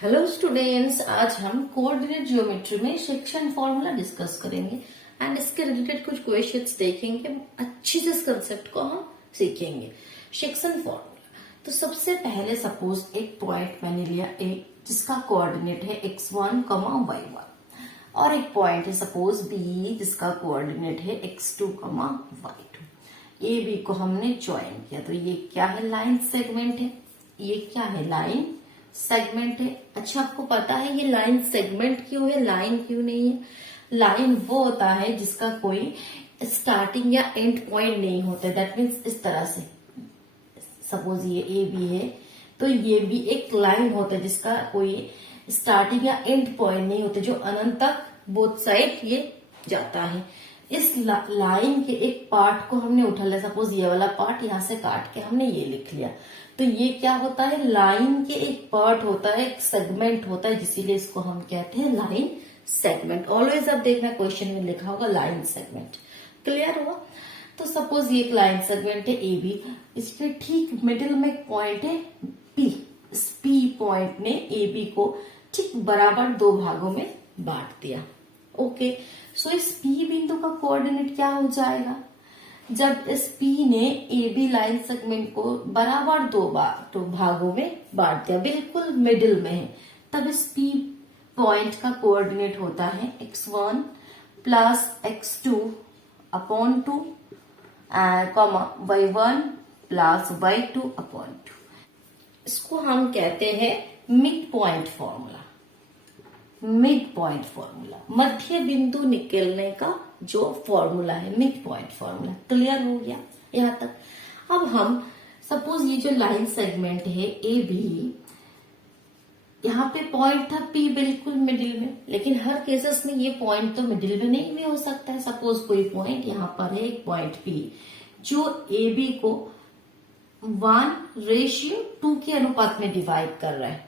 Hello students, आज हम coordinate geometry में सेक्शन फॉर्मूला डिस्कस करेंगे एंड इसके रिलेटेड कुछ क्वेश्चंस देखेंगे। अच्छी से इस कंसेप्ट को हम सीखेंगे। सेक्शन फॉर्मूला, तो सबसे पहले सपोज एक पॉइंट मैंने लिया ए जिसका कोऑर्डिनेट है x1, y1 और एक पॉइंट है सपोज बी जिसका कोऑर्डिनेट है x2, y2। ए बी को हमने ज्वाइन किया तो ये क्या है? लाइन सेगमेंट है। ये क्या है? लाइन सेगमेंट है। अच्छा, आपको पता है ये लाइन सेगमेंट क्यों है, लाइन क्यों नहीं है? लाइन वो होता है जिसका कोई स्टार्टिंग या एंड पॉइंट नहीं होता। दैट मीन्स इस तरह से सपोज ये ए बी है तो ये भी एक लाइन होता है जिसका कोई स्टार्टिंग या एंड पॉइंट नहीं होता, जो अनंत तक बोथ साइड ये जाता है। इस लाइन के एक पार्ट को हमने उठा लिया, सपोज ये वाला पार्ट यहां से काट के हमने ये लिख लिया, तो ये क्या होता है? लाइन के एक पार्ट होता है, एक सेगमेंट होता है, इसीलिए इसको हम कहते हैं लाइन सेगमेंट। ऑलवेज आप देखना क्वेश्चन में लिखा होगा लाइन सेगमेंट। क्लियर हुआ? तो सपोज ये एक लाइन सेगमेंट है ए बी, इसके ठीक मिडिल में एक पॉइंट है पी। इस पी पॉइंट ने ए बी को ठीक बराबर दो भागों में बांट दिया। ओके, सो इस पी बिंदु का कोऑर्डिनेट क्या हो जाएगा? जब इस पी ने ए बी लाइन सेगमेंट को बराबर दो भागों में बांट दिया, बिल्कुल मिडिल में है, तब इस पी पॉइंट का कोऑर्डिनेट होता है x1 plus x2 upon 2 y1 plus y2 upon 2। इसको हम कहते हैं mid point formula. Mid point formula, मध्य बिंदु निकलने का जो फॉर्मूला है, मिड पॉइंट फॉर्मूला। क्लियर हो गया यहां तक? अब हम सपोज ये जो लाइन सेगमेंट है ए बी, यहाँ पे पॉइंट था पी बिल्कुल मिडिल में, लेकिन हर केसेस में ये पॉइंट तो मिडिल में नहीं भी हो सकता है। सपोज कोई पॉइंट यहाँ पर है, एक पॉइंट पी जो ए बी को 1:2 के अनुपात में डिवाइड कर रहा है।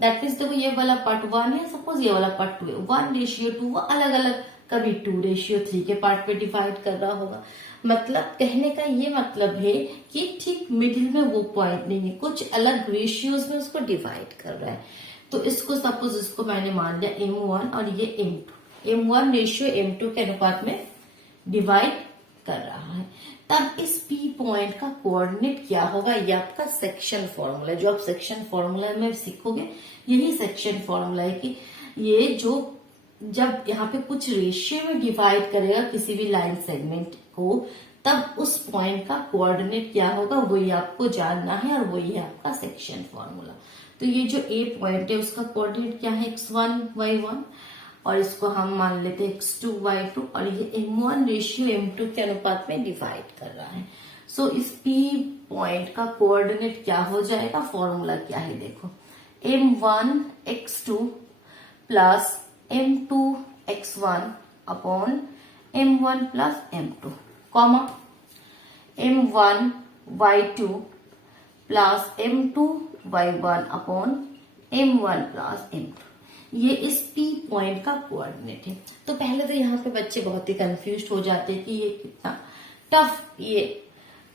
दैट मीन्स देखो ये वाला पार्ट 1 है, सपोज ये वाला पार्ट 2 है, 1:2 वो अलग अलग, कभी 2:3 के पार्ट में डिवाइड कर रहा होगा। मतलब कहने का ये मतलब है कि ठीक मिडिल में वो पॉइंट नहीं है, कुछ अलग रेशियोज में उसको डिवाइड कर रहा है। तो इसको सपोज इसको मैंने मान लिया m1 और ये m2, m1:m2 के अनुपात में डिवाइड कर रहा है। तब इस P पॉइंट का कोऑर्डिनेट क्या होगा? ये आपका सेक्शन फॉर्मूला है, जो आप सेक्शन फॉर्मूला में सीखोगे यही सेक्शन फॉर्मूला है कि ये जो जब यहाँ पे कुछ रेशियो में डिवाइड करेगा किसी भी लाइन सेगमेंट को, तब उस पॉइंट का कोऑर्डिनेट क्या होगा वही आपको जानना है, और वही है आपका सेक्शन फॉर्मूला। तो ये जो ए पॉइंट है उसका कोऑर्डिनेट क्या है? x1 y1, और इसको हम मान लेते हैं x2 y2, और ये m1:m2 के अनुपात में डिवाइड कर रहा है। सो इस P पॉइंट का कोऑर्डिनेट क्या हो जाएगा? फॉर्मूला क्या है देखो, m1 x2 plus m2 x1 upon m1 plus m2, comma m1 y2 plus m2 y1 upon m1 plus m2। ये इस P पॉइंट का कोऑर्डिनेट है। तो पहले तो यहाँ पे बच्चे बहुत ही कंफ्यूज हो जाते हैं कि ये कितना टफ ये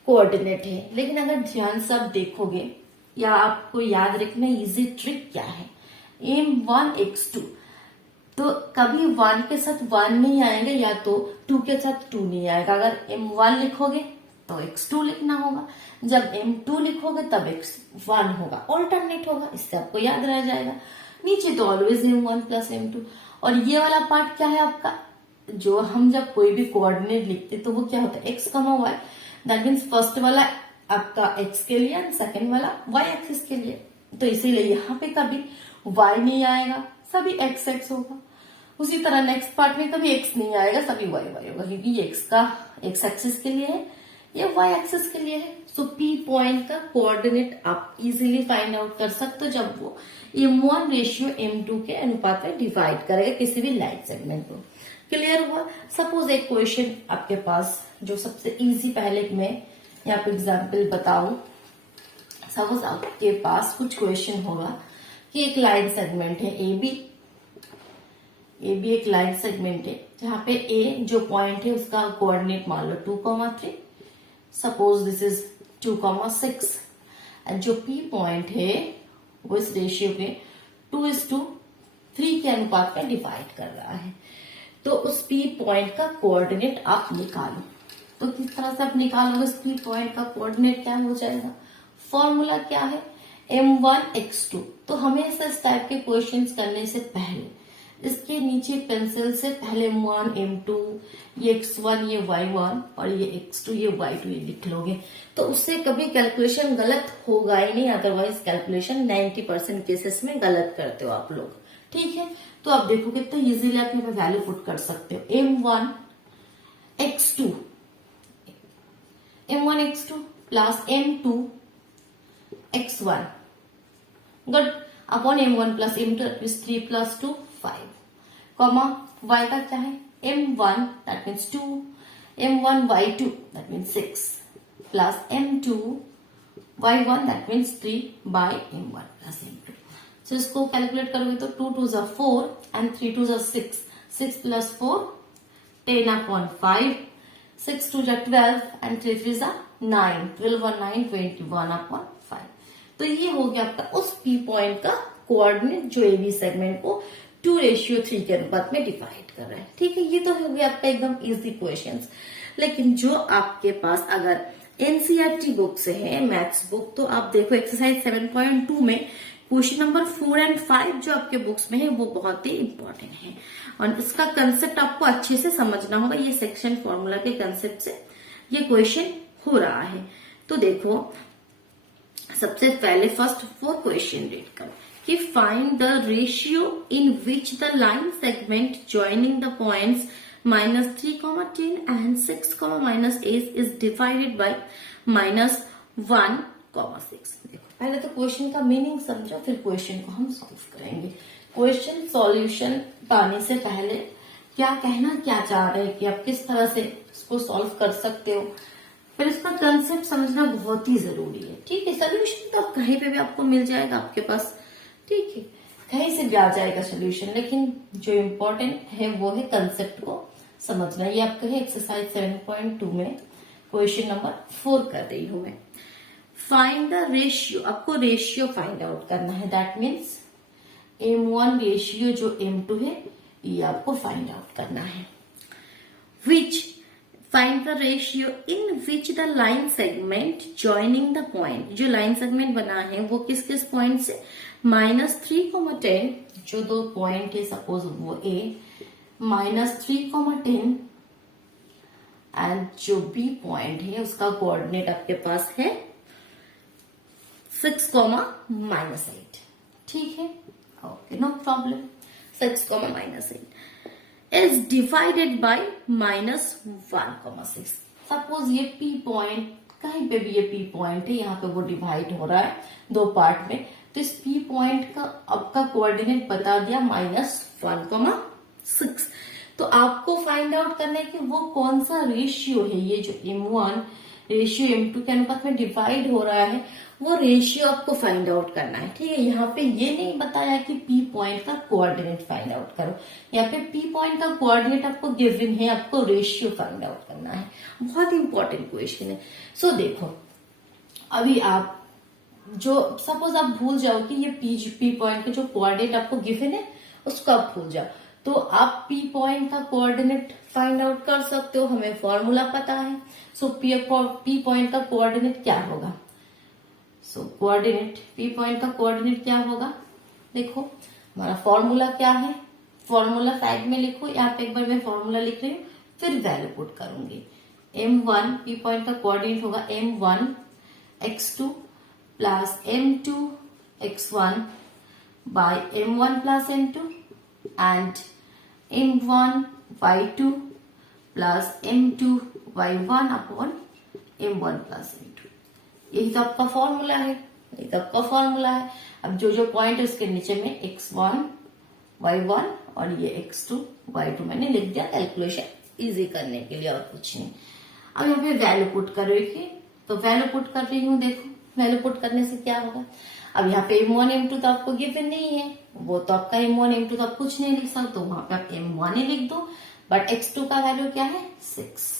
कोऑर्डिनेट है, लेकिन अगर ध्यान से आप देखोगे या आपको याद रखना इजी ट्रिक क्या है, m1 x2, तो कभी 1 के साथ 1 नहीं आएगा या तो 2 के साथ 2 नहीं आएगा। अगर m1 लिखोगे तो x2 लिखना होगा, जब m2 लिखोगे तब x1 होगा, ऑल्टरनेट होगा, इससे आपको याद रह जाएगा। नीचे तो ऑलवेज m1 प्लस m2। और ये वाला पार्ट क्या है आपका? जो हम जब कोई भी कोऑर्डिनेट लिखते तो वो क्या होता है? x, y। That means first वाला आपका x के लिए, सेकंड वाला y एक्सिस के लिए। तो इसीलिए यहाँ पे कभी y नहीं आएगा, सभी x होगा। उसी तरह नेक्स्ट पार्ट में कभी x नहीं आएगा, सभी y होगा, क्योंकि ये x का x एक्सिस के लिए है, ये y एक्सिस के लिए है। सो P पॉइंट का कोऑर्डिनेट आप इजीली फाइंड आउट कर सकते हो जब वो m1:m2 के अनुपात में डिवाइड करेगा किसी भी लाइन सेगमेंट को। क्लियर हुआ? सपोज एक क्वेश्चन आपके पास जो सबसे इजी, पहले मैं यहाँ पे एग्जाम्पल बताऊं। सपोज आपके पास कुछ क्वेश्चन होगा कि एक लाइन सेगमेंट है ए बी एक लाइन सेगमेंट है जहाँ पे ए जो पॉइंट है उसका कोऑर्डिनेट मान लो 2,3, सपोज दिस इज 2,6, एंड जो P पॉइंट है वो इस रेशियो पे 2:3 के अनुपात में डिवाइड कर रहा है। तो उस पी पॉइंट का कोऑर्डिनेट आप निकालो। तो किस तरह से आप निकालोगे उस पी पॉइंट का कोऑर्डिनेट, क्या हो जाएगा? फॉर्मूला क्या है? m1x2। तो हमेशा इस टाइप के क्वेश्चंस करने से पहले इसके नीचे पेंसिल से पहले m1 m2 ये x1 ये y1 और ये x2 ये y2 ये लिख लोगे, तो उससे कभी कैलकुलेशन गलत होगा ही नहीं। अदरवाइज कैलकुलेशन 90% केसेस में गलत करते हो आप लोग, ठीक है। तो आप देखो कितना इजीली आप यहाँ पे वैल्यू पुट कर सकते हो। m1x2 plus m2x1 good upon m1 plus m2 that means 3 plus 2 5 comma y का क्या है? m1 that means 2 m1 y2 that means 6 plus m2 y1 that means 3 by m1 plus m2। So इसको calculate करोगे तो 2 2 जा 4 and 3 2 जा 6, 6 plus 4 10 upon 5, 6 2 जा 12 and 3 3 जा 9, 12 और 9 21 अपॉन 5। तो ये हो गया आपका उस पी पॉइंट का कोऑर्डिनेट जो एबी सेगमेंट को 2:3 के अनुपात में डिवाइड कर रहा है, ठीक है। ये तो हो गया आपका एकदम इजी क्वेश्चंस। लेकिन जो आपके पास अगर एनसीईआरटी बुक से है मैथ्स बुक, तो आप देखो एक्सरसाइज 7.2 में क्वेश्चन नंबर 4 और 5 जो आपके बुक्स में है वो बहुत ही इंपॉर्टेंट है और इसका कंसेप्ट आपको अच्छे से समझना होगा। ये सेक्शन फॉर्मूला के कंसेप्ट से ये क्वेश्चन हो रहा है। तो देखो सबसे पहले फर्स्ट 4 क्वेश्चन रीड करो कि find the ratio in which the line segment joining the points -3, 10 and 6, -8 is divided by -1, 6। देखो पहले तो क्वेश्चन का मीनिंग समझो, फिर क्वेश्चन को हम सॉल्व करेंगे। क्वेश्चन सॉल्यूशन पाने से पहले क्या कहना क्या चाह रहे हैं कि आप किस तरह से इसको सॉल्व कर सकते हो, फिर इसका कंसेप्ट समझना बहुत ही जरूरी है, ठीक है। सोल्यूशन तो कहीं पे भी आपको मिल जाएगा आपके पास, ठीक है, कहीं से भी आ जाएगा सोल्यूशन, लेकिन जो इम्पोर्टेंट है वो है कंसेप्ट को समझना। ये आपका है एक्सरसाइज 7.2 में क्वेश्चन नंबर 4 कर रही हूं मैं। फाइंड द रेशियो, आपको रेशियो फाइंड आउट करना है, दैट मीन्स m1 रेशियो जो m2 है ये आपको फाइंड आउट करना है। Which find the ratio in which the line segment joining the point, जो लाइन सेगमेंट बना है वो किस किस पॉइंट से? -3, 10 जो 2 पॉइंट है सपोज वो A, -3, 10 एंड जो B पॉइंट है उसका कोऑर्डिनेट आपके पास है 6, -8, ठीक है, okay no problem. 6, -8 is divided by -1, 6। Suppose ये P पॉइंट, कहीं पे भी ये P पॉइंट है, यहाँ पे वो डिवाइड हो रहा है 2 पार्ट में, तो इस P पॉइंट का आपका कोऑर्डिनेट बता दिया -1, 6। तो आपको फाइंड आउट करना है कि वो कौन सा रेशियो है, ये जो m1 रेशियो m2 के अनुपात में डिवाइड हो रहा है वो रेशियो आपको फाइंड आउट करना है, ठीक है। यहाँ पे ये नहीं बताया कि P पॉइंट का कोऑर्डिनेट फाइंड आउट करो, यहाँ पे P पॉइंट का कोऑर्डिनेट आपको गिवन है, आपको रेशियो फाइंड आउट करना है। बहुत इंपॉर्टेंट क्वेश्चन है। सो देखो अभी आप जो सपोज आप भूल जाओ कि ये P पॉइंट का जो कोऑर्डिनेट आपको गिवन है उसको आप भूल जाओ, तो आप P पॉइंट का कोऑर्डिनेट फाइंड आउट कर सकते हो, हमें फॉर्मूला पता है। सो P पॉइंट का कोऑर्डिनेट क्या होगा? सो कोऑर्डिनेट P पॉइंट का कोऑर्डिनेट क्या होगा? देखो हमारा फॉर्मूला क्या है, फॉर्मूला साइड में लिखो, यहाँ पे एक बार मैं फॉर्मूला लिख रही हूँ फिर वैल्यू पुट करूंगी। m1 P पॉइंट का कोऑर्डिनेट होगा m1x2 plus m2x1 by m1 plus m2 and m1y2 plus m2y1 upon m1 plus m2। यही तो आपका फॉर्मूला है, यही तो आपका फॉर्मूला है। अब जो जो पॉइंट है उसके नीचे में x1 y1 और ये x2 y2 मैंने लिख दिया कैलकुलेशन इजी करने के लिए, और कुछ नहीं। अब यहाँ पे वैल्यू पुट करोगे, तो वैल्यू पुट कर रही हूँ, देखो वैल्यू पुट करने से क्या होगा। अब यहाँ पे m1 m2 तो आपको गिवन नहीं है, वो तो आपका m1 m2 तो आप कुछ नहीं लिख सकते, तो वहां पे आप m1 ही लिख दो, बट x2 का वैल्यू क्या है 6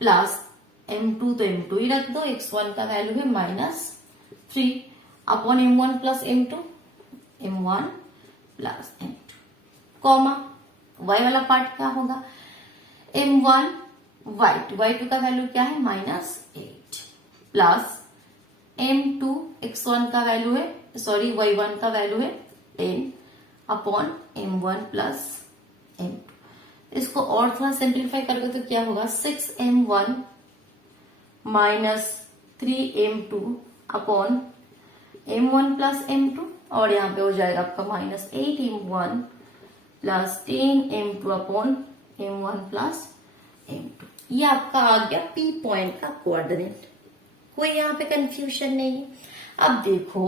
प्लस m2 तो m2 ही रख दो, x1 का वैल्यू है -3 upon m1 plus m2, m1 plus m2 comma y वाला पार्ट क्या होगा, m1 y2 का वैल्यू क्या है -8 प्लस m2 x1 का वैल्यू है, सॉरी y1 का वैल्यू है 10 अपॉन m1 प्लस m2। इसको और थोड़ा सिंप्लीफाई करके तो क्या होगा, 6m1 minus 3m2 upon m1 plus m2 और यहाँ पे हो जाएगा आपका -8m1 plus 10m2 upon m1 plus m2। ये आपका आ गया P पॉइंट का कोऑर्डिनेट। कोई यहाँ पे कंफ्यूजन नहीं है। अब देखो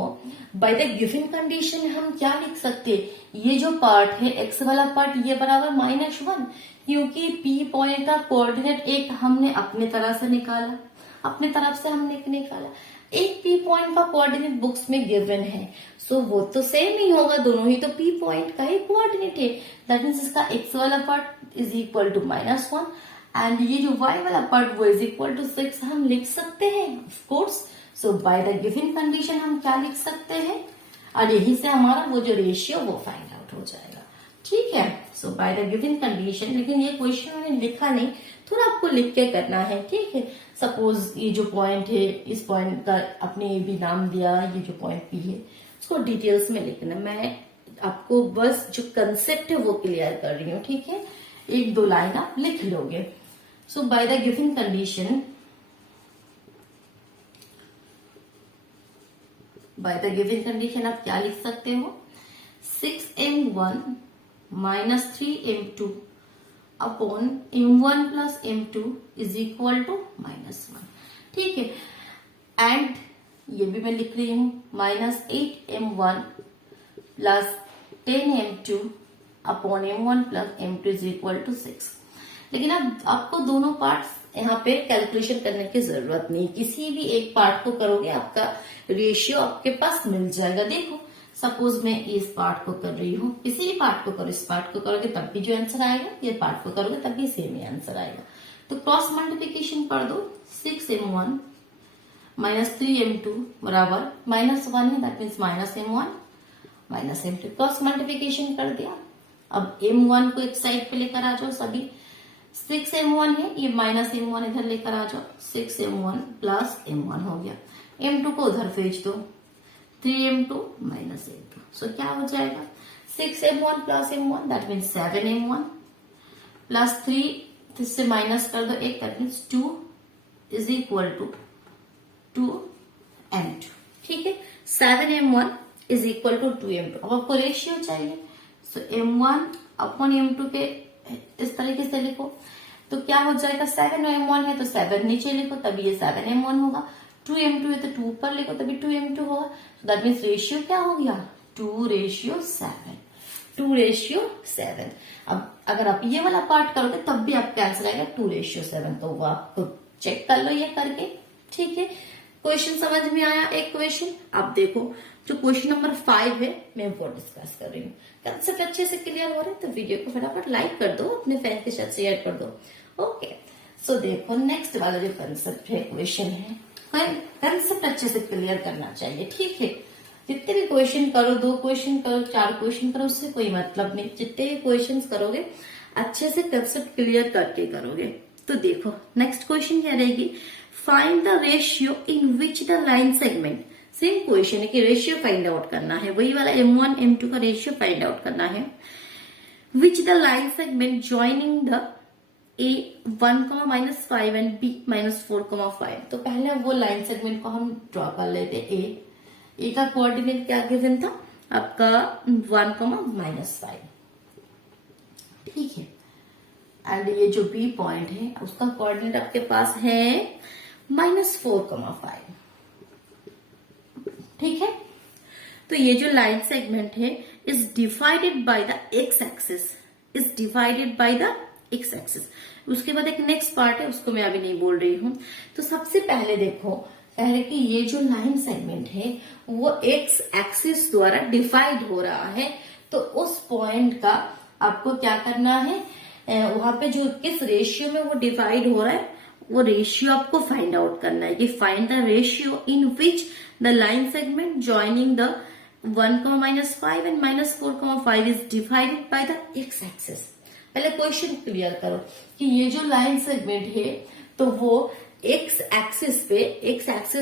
बाय द गिवन कंडीशन हम क्या लिख सकते हैं, ये जो पार्ट है x वाला पार्ट ये बराबर -1, क्योंकि P पॉइंट का कोऑर्डिनेट एक हमने अपने तरह से निकाला, अपने तरफ से हमने निकाला, एक P पॉइंट का कोऑर्डिनेट बुक्स में गिवन है, सो वो तो सेम ही होगा, दोनों ही तो P पॉइंट का ही कोऑर्डिनेट है। दैट मीन्स इसका x वाला part is equal to -1 and ये जो y वाला पार्ट वो इज इक्वल टू 6 हम लिख सकते हैं of course. So by the given condition हम क्या लिख सकते हैं, और यही से हमारा वो जो रेशियो वो फाइंड आउट हो जाएगा। ठीक है, सो बाय द गिवन कंडीशन, लेकिन ये क्वेश्चन मैंने लिखा नहीं, थोड़ा आपको लिख के करना है। ठीक है, सपोज ये जो पॉइंट है, इस पॉइंट का अपने भी नाम दिया, ये जो पॉइंट पी है उसको डिटेल्स में लिखना। मैं आपको बस जो कंसेप्ट है वो क्लियर कर रही हूँ। ठीक है, एक दो लाइन आप लिख लोगे। So by the given condition, by the given condition आप क्या लिख सकते हो, 6m1 minus 3m2 upon m1 plus m2 is equal to -1। ठीक है, एंड ये भी मैं लिख रही हूं -8m1 plus 10m2 upon m1 plus m2 is equal to 6। लेकिन अब आपको दोनों पार्ट्स यहाँ पे कैलकुलेशन करने की जरूरत नहीं, किसी भी एक पार्ट को करोगे आपका रेशियो आपके पास मिल जाएगा। देखो सपोज मैं इस पार्ट को कर रही हूँ, किसी भी पार्ट को करो, इस पार्ट को करोगे तब भी जो आंसर आएगा, ये पार्ट को करोगे तब भी सेम ही आंसर आएगा। तो क्रॉस मल्टीप्लीकेशन कर दो, 6m1 माइनस 3m2 बराबर -1 है, that means -m1 minus m2। Cross multiplication कर दिया। अब m1 को एक साइड पे लेकर आ जाओ सभी, 6m1 है, ये -m1 इधर लेकर आ जाओ, 6m1 प्लस m1 हो गया, m2 को उधर भेज दो, 3m2 माइनस m2। सो क्या हो जाएगा, 6m1 plus m1 that means 7m1 plus 3 से माइनस कर दो एक, that means 2 is equal to 2m2। ठीक है, 7m1 is equal to 2m2। अब आपको रेशियो चाहिए, सो m1 अपॉन m2 के इस तरीके से लिखो तो क्या हो जाएगा, 7m1 है तो 7 नीचे लिखो तभी ये 7m1 होगा, 2m2 है तो 2 ऊपर लिखो तभी 2m2 होगा। सो दैट मीन्स रेशियो क्या हो गया, 2:7, 2:7। अब अगर आप ये वाला पार्ट करोगे तब भी आपका आंसर आएगा 2:7, तो वो आपको चेक कर लो ये करके। ठीक है, क्वेश्चन समझ में आया। एक क्वेश्चन अब देखो, जो क्वेश्चन नंबर 5 है मैं वो डिस्कस कर रही हूँ। कंसेप्ट अच्छे से क्लियर हो रहा है तो वीडियो को फटाफट लाइक कर दो, अपने फ्रेंड के साथ शेयर कर दो। ओके, सो देखो नेक्स्ट वाला जो कंसेप्ट है, क्वेश्चन है, कंसेप्ट अच्छे से क्लियर करना चाहिए। ठीक है, जितने भी क्वेश्चन करो, 2 क्वेश्चन करो, 4 क्वेश्चन करो, उससे कोई मतलब नहीं, जितने भी क्वेश्चन करोगे अच्छे से कंसेप्ट क्लियर करके करोगे। तो देखो नेक्स्ट क्वेश्चन क्या रहेगी, find the ratio in which the line segment, same question है कि रेशियो फाइंड आउट करना है, वही वाला m1 m2 का रेशियो फाइंड आउट करना है। विच the line segment joining the a 1,-5 and b -4,5। तो पहले वो लाइन सेगमेंट को हम ड्रॉ कर लेते। ए का कोऑर्डिनेट क्या गिवन था आपका, 1,-5। ठीक है, एंड ये जो बी पॉइंट है उसका कोऑर्डिनेट आपके पास है -4,5। ठीक है, तो ये जो लाइन सेगमेंट है is divided by the x axis, is divided by the x axis. उसके बाद एक नेक्स्ट पार्ट है, उसको मैं अभी नहीं बोल रही हूं। तो सबसे पहले देखो, पहले कि ये जो लाइन सेगमेंट है वो एक्स एक्सिस द्वारा डिवाइड हो रहा है, तो उस पॉइंट का आपको क्या करना है, वहां पे जो किस रेशियो में वो डिवाइड हो रहा है वो रेशियो आपको फाइंड आउट करना है कि find the ratio in which the line segment joining the 1, and -4, 5 is divided by the x axis। पहले क्वेश्चन क्लियर करो कि ये जो लाइन सेगमेंट है तो वो x एक्सिस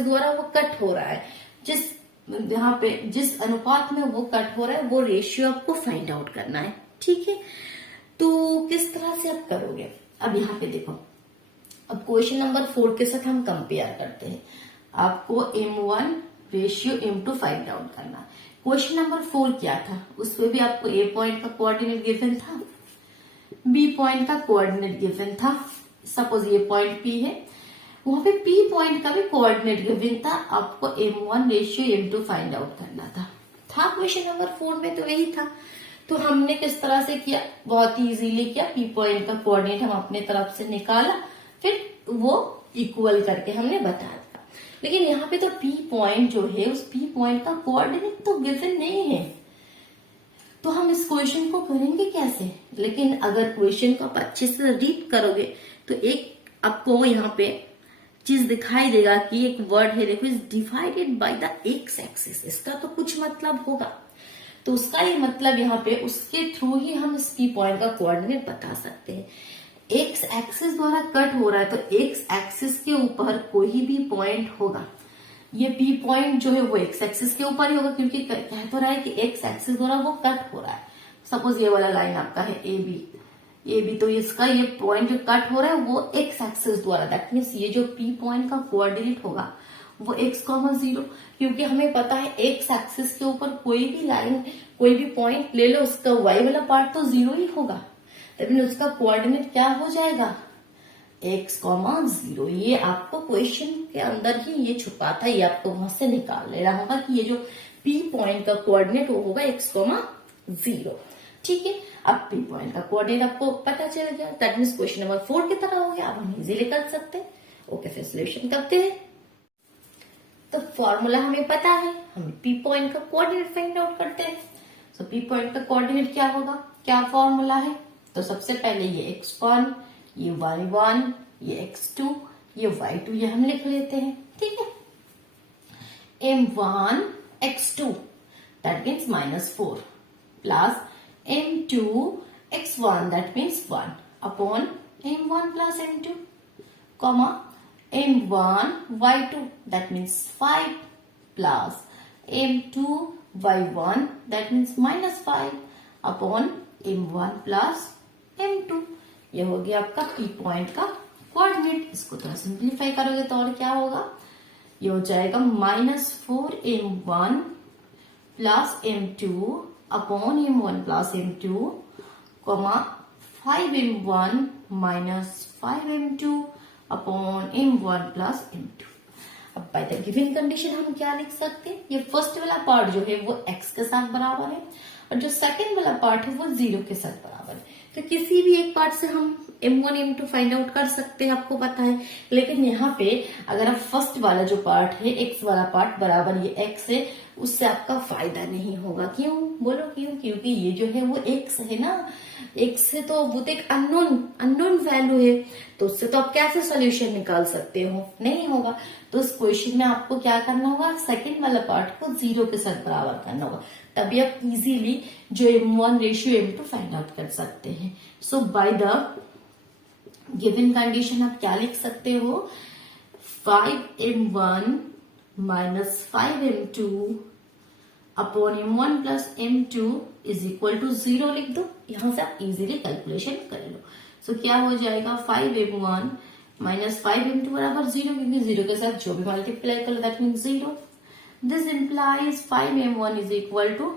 द्वारा वो कट हो रहा है, यहाँ पे जिस अनुपात में वो कट हो रहा है वो रेशियो आपको फाइंड आउट करना है। ठीक है, तो किस तरह से आप करोगे? अब यहाँ पे देखो, अब क्वेश्चन नंबर 4 के साथ हम कंपेयर करते हैं। आपको m1 ratio m2 find out करना है। क्वेश्चन नंबर 4 क्या था, उसमें भी आपको a पॉइंट का कोऑर्डिनेट गिवन था, b पॉइंट का कोऑर्डिनेट गिवन था। सपोज ये पॉइंट p है, वहां पे p पॉइंट का भी कोऑर्डिनेट गिवन था, आपको m1 ratio m2 find out करना था क्वेश्चन नंबर 4 में तो यही था। तो हमने किस तरह से किया, बहुत ही इजीली किया। p पॉइंट का कोऑर्डिनेट हम अपने तरफ से निकाला, फिर वो इक्वल करके हमने बता दिया। लेकिन यहाँ पे तो p पॉइंट जो है, उस p पॉइंट का कोऑर्डिनेट तो गिवन नहीं है, तो हम इस क्वेश्चन को करेंगे कैसे? लेकिन अगर क्वेश्चन को आप अच्छे से रीड करोगे तो एक आपको यहाँ पे चीज दिखाई देगा कि एक वर्ड है, देखो, is divided by the x axis. इसका तो कुछ मतलब होगा, तो उसका ये मतलब यहाँ पे उसके थ्रू ही हम इस p पॉइंट का कोऑर्डिनेट बता सकते हैं। एक्स एक्सिस द्वारा कट हो रहा है तो एक्स एक्सिस के ऊपर कोई भी पॉइंट होगा, ये p पॉइंट जो है वो एक्स एक्सिस के ऊपर ही होगा, क्योंकि कह तो रहा है कि एक्स एक्सिस द्वारा वो कट हो रहा है। सपोज ये वाला लाइन आपका है ए बी, तो इसका ये पॉइंट जो कट हो रहा है वो एक्स एक्सिस द्वारा, दैट मीन्स ये जो p पॉइंट का कोऑर्डिनेट होगा वो x,0, क्योंकि हमें पता है एक्स एक्सिस के ऊपर कोई भी लाइन, कोई भी पॉइंट ले लो, उसका y वाला पार्ट तो 0 ही होगा, लेकिन उसका कोऑर्डिनेट क्या हो जाएगा, x,0। ये आपको क्वेश्चन के अंदर ही ये छुपा था, ये आपको वहां से निकाल लेना होगा कि ये जो p पॉइंट का कोऑर्डिनेट वो होगा x,0। ठीक है, अब p पॉइंट का कोऑर्डिनेट आपको पता चल गया, दैट मीन्स क्वेश्चन नंबर 4 की तरह हो गया। अब हम इजीली कर सकते हैं। ओके, फिर सोल्यूशन करते हैं। तो फॉर्मूला हमें पता है, हम p पॉइंट का कोऑर्डिनेट फाइंड आउट करते हैं। सो p पॉइंट का कोऑर्डिनेट क्या होगा, क्या फॉर्मूला है? तो सबसे पहले ये x1, ये y1, ये x2, ये y2, ये हम लिख लेते हैं। ठीक है, m1 x2 that means -4 plus m2 x1 that means 1 upon m1 plus m2 comma m1 y2 that means 5 plus m2 y1 that means -5 upon m1 plus m2। ये हो गया आपका p पॉइंट का कोऑर्डिनेट। इसको थोड़ा सिंप्लीफाई करोगे तो और क्या होगा, ये हो जाएगा -4m1 plus m2 upon m1 plus m2 comma 5m1 minus 5m2 upon m1 plus m2। अब बाय द गिवन कंडीशन हम क्या लिख सकते हैं, ये फर्स्ट वाला पार्ट जो है वो x के साथ बराबर है और जो सेकंड वाला पार्ट है वो 0 के साथ बराबर है। तो किसी भी एक पार्ट से हम m1 m2 फाइंड आउट कर सकते हैं, आपको पता है। लेकिन यहाँ पे अगर आप फर्स्ट वाला जो पार्ट है x वाला पार्ट बराबर ये x है, उससे आपका फायदा नहीं होगा। क्यों बोलो, क्यों? क्योंकि ये जो है वो x है ना, x से तो वो तो एक अननोन वैल्यू है, तो उससे तो आप कैसे सोल्यूशन निकाल सकते हो, नहीं होगा। तो इस क्वेश्चन में आपको क्या करना होगा, सेकंड वाला पार्ट को 0 के साथ बराबर करना होगा, तभी आप इजीली जो m1 ratio m2 find out कर सकते हैं। So by the given condition आप क्या लिख सकते हो, 5m1 minus 5m2 upon m1 plus m2 is equal to 0 लिख दो। यहां से आप इजीली कैलकुलेशन कर लो। सो क्या हो जाएगा, 5m1 माइनस 5m2 बराबर 0, क्योंकि 0 के साथ जो भी मल्टीप्लाई करो that means 0। This implies 5m1 is equal to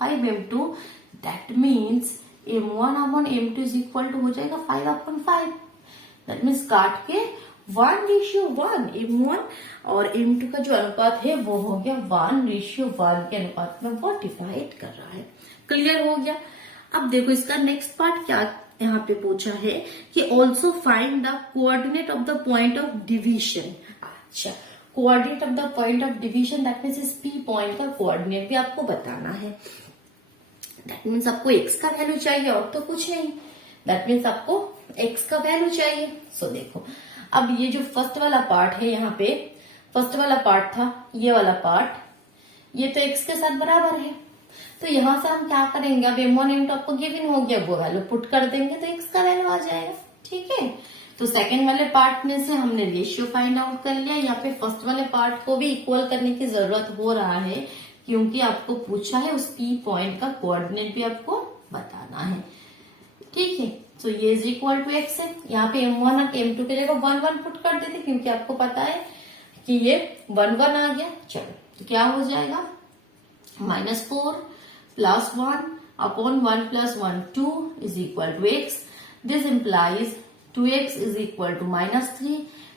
5m2, that means m1 upon m2 is equal to हो जाएगा 5 अपॉन 5। दैट मीन्स काट के 1:1 m1 और m2 का जो अनुपात है वो हो गया 1:1 के अनुपात में वो डिवाइड कर रहा है। क्लियर हो गया। अब देखो इसका नेक्स्ट पार्ट क्या यहाँ पे पूछा है कि also find the coordinate of the point of division. अच्छा, coordinate of the point of division that means इस p पॉइंट का कोऑर्डिनेट भी आपको बताना है। दैट मीन्स आपको x का वैल्यू चाहिए और तो कुछ नहीं, दैट मीन्स आपको x का वैल्यू चाहिए। सो देखो, अब ये जो फर्स्ट वाला पार्ट है, यहाँ पे फर्स्ट वाला पार्ट था ये वाला पार्ट, ये तो x के साथ बराबर है, तो यहां से हम क्या करेंगे, अब m1 m2 आपको गिवन हो गया, वो वैल्यू पुट कर देंगे तो x का वैल्यू आ जाएगा। ठीक है, तो सेकंड वाले पार्ट में से हमने रेशियो फाइंड आउट कर लिया। यहाँ पे फर्स्ट वाले पार्ट को भी इक्वल करने की जरूरत हो रहा है, क्योंकि आपको पूछा है उस P पॉइंट का कोऑर्डिनेट भी आपको बताना है। ठीक है, तो ये इज इक्वल टू x है। यहाँ पे m1 और m2 की जगह 1 1 पुट कर देते, क्योंकि आपको पता है कि ये 1 1 आ गया। चलो, तो क्या हो जाएगा, -4 + 1 upon 1 + 1 2 is equal to x। This implies 2x is equal to -3,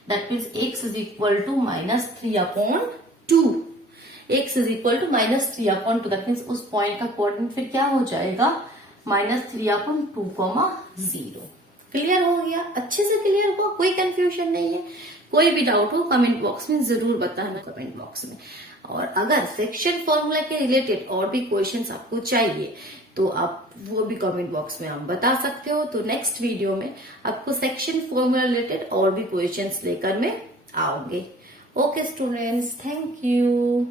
that means x is equal to -3 upon 2। x is equal to -3 upon 2, that means उस पॉइंट का कोऑर्डिनेट फिर क्या हो जाएगा, -3 अपॉन 2, 0। क्लियर हो गया, अच्छे से क्लियर हुआ, कोई कंफ्यूजन नहीं है। कोई भी डाउट हो कमेंट बॉक्स में जरूर बताना, कमेंट बॉक्स में। और अगर सेक्शन फॉर्मूला के रिलेटेड और भी क्वेश्चंस आपको चाहिए तो आप वो भी कमेंट बॉक्स में आप बता सकते हो। तो नेक्स्ट वीडियो में आपको सेक्शन फॉर्मूला रिलेटेड और भी क्वेश्चंस लेकर मैं आऊंगी। Okay students, thank you.